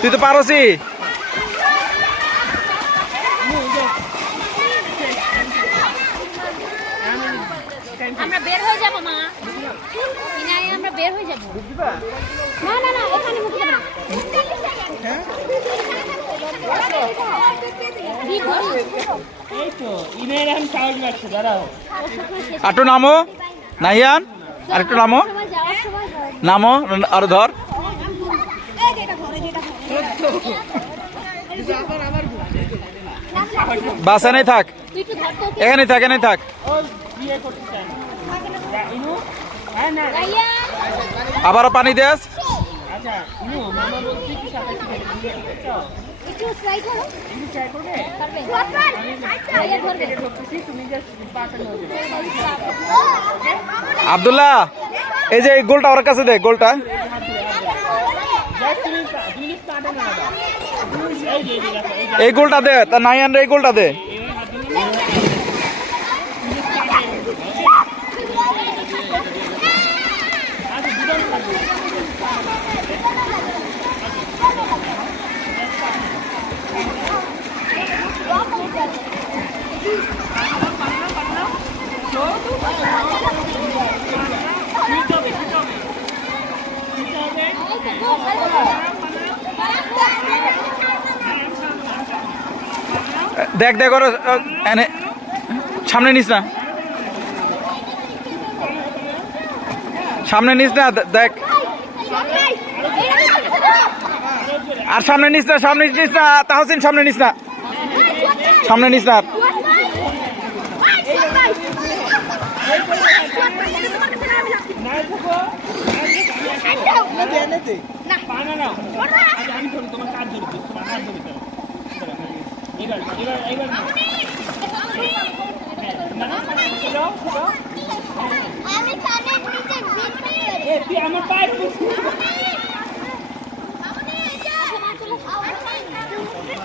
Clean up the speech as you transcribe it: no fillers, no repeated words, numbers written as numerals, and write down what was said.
তুই তো পারছি। আমরা বের হয়ে যাব মা, ইনাই আমরা বের হয়ে যাব। না না না, ওখানে মুখ যাবে না। হ্যাঁ এই তো ইনাই রাম সাউন্ড মারছে, দাঁড়াও। আটু নামো নাহিয়ান, আর একটু নামো নামো, আর ধর বাস এনে থাক, এখানে থাক, এখানে থাক। আবারও পানি দেস। আব্দুল্লাহ, এই যে এই গোলটা ওর কাছে দে, গোলটা। এই গোলটা দে, তা নাইয়ান এই গোলটা দে। দেখ দেখ, ওর এনে সামনে নিস না, সামনে নিস না, দেখ। আর সামনে নিস না, সামনে নিস না তাহসিন, সামনে নিস না, সামনে নিস না। আমার পায়ে